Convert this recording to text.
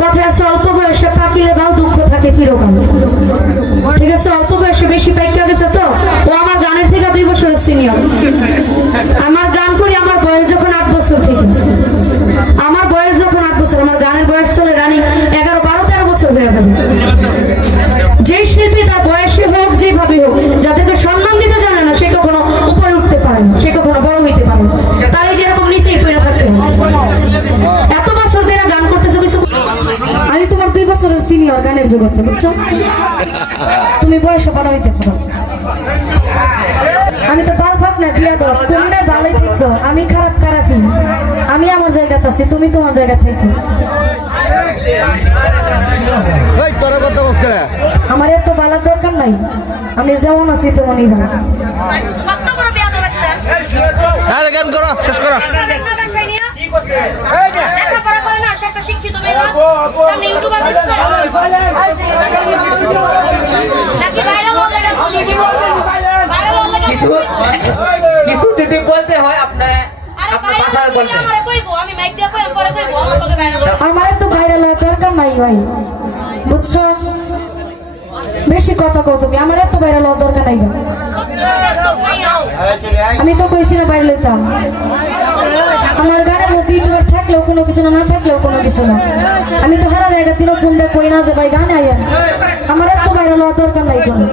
কথায় আছে অল্প বয়সে পাকিলে বাল দুঃখ থাকে চিরকাল। ঠিক আছে, অল্প বয়সে বেশি পাইকা গেছে তো। ও আমার গানের থেকে 2 বছরের সিনিয়র। আমার গান করি আমার বয়স যখন 8 বছর থেকে, আমার বয়স যখন 8 বছর, আমার গানের বয়স চলে রানিং 11, 12, 13 বছর হয়ে যাবে। যে শিল্পী তার বয়সে হোক যেভাবে হোক, যাদেরকে সম্মান দিতে জানে না সে কখনো উপরে উঠতে পারে না, সে কখনো বড় হইতে পারে না। তারাই যেরকম নিচেই পড়ে থাকে। এত বছর ধরে গান করতেছো কিছু, আমি তোমার 2 বছরের সিনিয়র গানের জগতে, বুঝছো? তুমি বয়সে বড় হইতে পারো। আমি তো বাল ফাঁক না বিয়া দাও, তুমি না ভালোই থেকো, আমি খারাপ খারাপই। আমি আমার জায়গাতে আছি, তুমি তোমার জায়গা থেকে। আমার এত বালার দরকার নাই, আমি যেমন আছি তেমনই ভালো। গান করো, শেষ করো। কিছু যদি বলতে হয় আপনার ভাষায় বলতে, আমার তো ভাইরাল হওয়ার দরকার নাই ভাই, বুঝছো? বেশি কথা কও তুমি, আমার এত ভাইরাল হওয়ার দরকার নাই। আমি তো কইছি না ভাইরাল হইতাম। আমার গানের মধ্যে ইউটিউবার থাকলেও কোনো কিছু না, না থাকলেও কোনো কিছু না। আমি তো হারা জায়গা দিনও ফোন দিয়ে কই না যে ভাই গানে আইয়া, আমার এত ভাইরাল হওয়ার দরকার নাই কোনো।